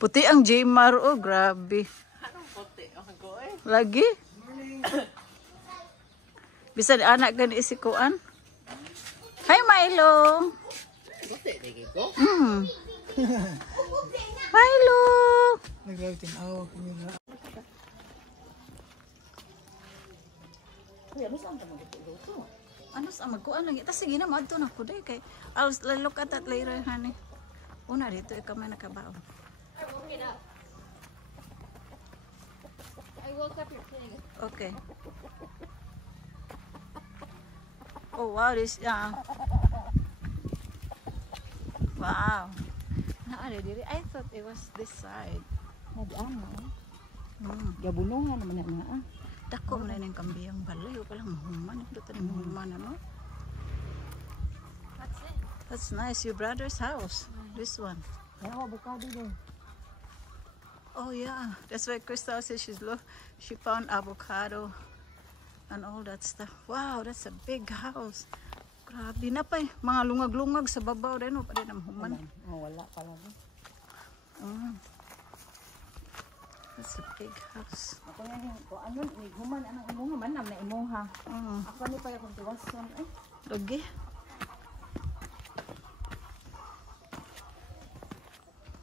Puti ang Jmar, oh, grabe. Anong puti? Ako eh. Lagi? Bisan anak gani isikuan. Hi, Milo. Puti, lagi ko. Milo. Naglautin awak niya. Kuya, mas ang tamang luto. Ano sa magkuan lagi? Tas sige na madto na ko day kay I'll look at that later, honey. Una dito ikaw man nakabaon. I woke up your pig. Okay. Oh wow, this wow. Naa diri. I thought it was this side. Nag-ano? Hmm. Gabunungan naman na. Dako man ning kambiyang balayo pa lang mahuman ito tani mahuman ano. That's it. That's nice. Your brother's house. This one. Ako, avocado din. Oh yeah, that's why Crystal says she found avocado and all that stuff. Wow, that's a big house. Grabe na pa eh. Mga lungag-lungag sa babaw rin o pa rin ang human. Oh, wala pala. That's a big house. Ako nga yung, kung ano, human, anong imuha man, na imuha. Ako ni pa yung tuwason. Eh, Lagi.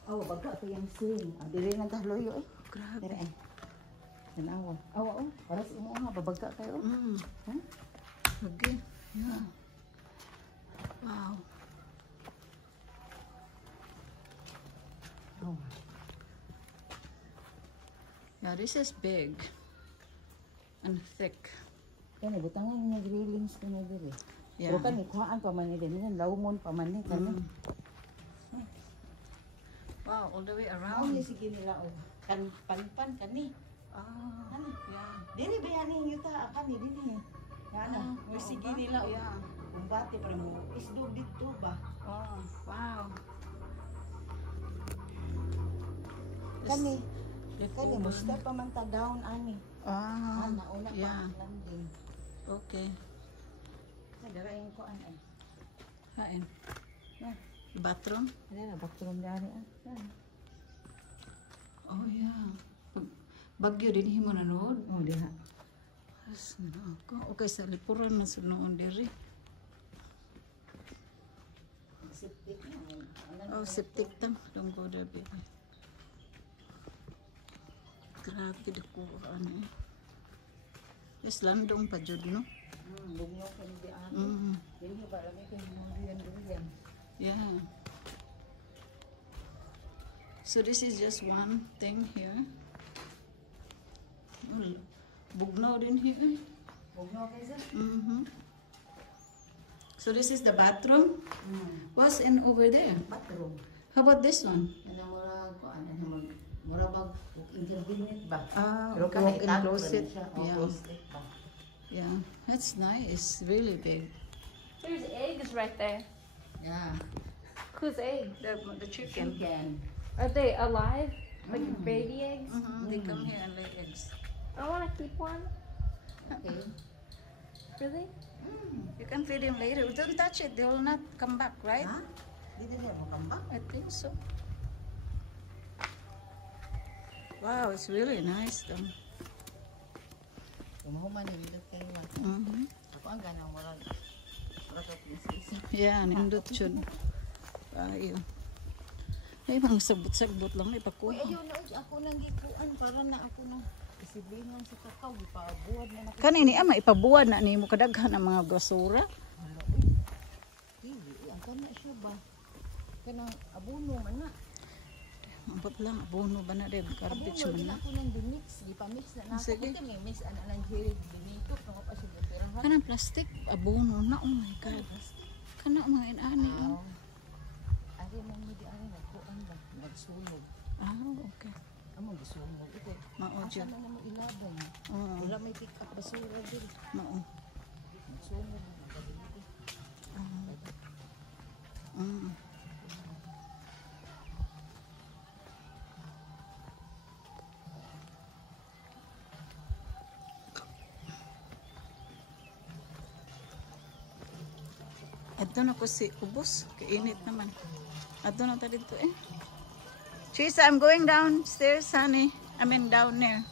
oh, baga ito yung sing. Ah, dili ng tahloyo eh. Grabe. Dili eh. Tanawa. Oh, para sa imuha, babaga kayo. Huh? Lagi. Yeah. Wow. Oh. Yeah, this is big and thick. Yan, butangan yung grillings ko na dili. Yeah. Pero kani, kuhaan pa man din. Yan, laumon pa man eh. Kani. Wow, all the way Ano around. yung sige nila, oh. Pan kani. Ah, Ano? yeah. Dili ba yan yung yuta? Kani, dili. Yan, yung sige nila, oh. Yeah. Kumbate para mo. Isdog dito ba? Oh, wow. Kani. Flip Kani, over. musta pa man ta down, ani. Ah, Nauna yeah. pa landing. Okay. Nagarayin ko, ay. Hain. Yan. Bathroom? Ano na, bathroom dari, ah. Yan. Oh, yeah. Bagyo din himo nanood. Oh, diha. As na ako. Okay, sa lipuran na sunoon diri. Septic na. Oh, septic tam. Don't go there, baby. Grabe dako ano eh. Yes, landong pa jud no. Bugno ko ni di ano. Dili ba lagi kay durian. Yeah. So this is just one thing here. Bugnaw din here. Bugno kay sa? So this is the bathroom. What's in over there? Bathroom. How about this one? Ano mura ko ano naman. Mura bag intervenient ba? Ah, Pero okay, kahit in closet. Yeah. Yeah. Closet ba? Yeah, that's nice. Really big. There's eggs right there. Yeah. Whose eggs? The chicken. Chicken. Are they alive? Like baby eggs? They come here and lay eggs. I want to keep one. Okay. Really? You can feed him later. Don't touch it. They will not come back, right? Ha? Dito na mo kamba? I think so. Wow, it's really nice though. Kumahuman ni dito kayo. Ako ang ganang mura. Mura ka prinsesa. Yeah, nindot yun. Ayo. Ay, mga sabot-sabot lang na Uy, ipakuha. ayun na ako nang gikuan para na ako na isiblingan sa kakao ipabuhat na ako. Kanini ama ipabuwan na nimo kadaghan ang mga basura. Ang kana siya ba? Kanang abono man na. Ambot lang abono ba na din garbage Abono man din na. ako nang dimix, gipamix na na. Sige. Kasi may mix ana nang hirig dinito no pa siya perahan. Kanang plastic abono na, oh my god. Kana mga inani. Wow. Ari man mi di ani nagkuan ba? Nagsunog. Ah, okay. Amo gisunog ito. Mao Asa jud. na mo ilaban? Oo. Wala may pick up basura din. Mao. Nagsunog na Adto na ko si ubos, kainit naman. Adto na ta dito eh. Chisa, I'm going downstairs, honey. I mean down there.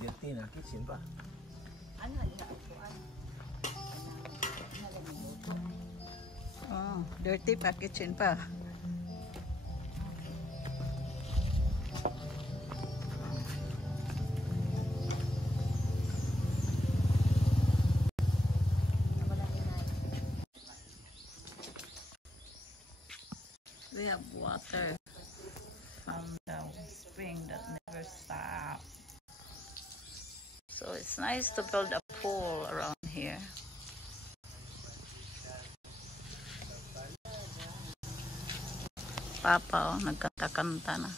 Dirty na kitchen pa. Oh, dirty pa kitchen pa. We have water from the spring that never stops. So it's nice to build a pool around here. Papa, oh, nagkakanta na.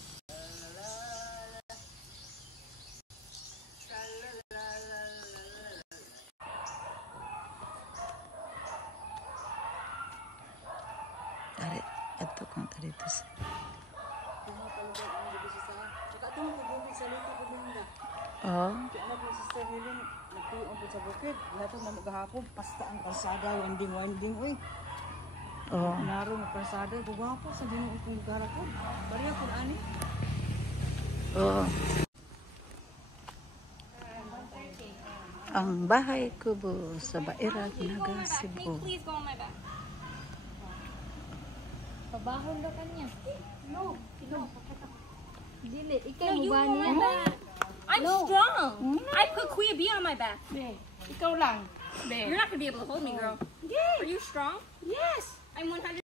Dari, ito kung dito sa... Oh. Nagtuon po sa bukid. Lahat na maghapon. Pasta ang kalsada. Winding. Uy. Oh. Naro ng kalsada. Buwapo sa dinong itong lugar ako. Bariya ko na ani. Oh. Ang bahay kubo sa Bairag, Naga, Cebu. Please go on my back. Pabahon daw kanya. No. Dili, ikaw mo ba niya? I'm strong. I put Kuya B on my back. Ikaw lang. You're not gonna be able to hold me, girl. Are you strong? Yes. I'm 100.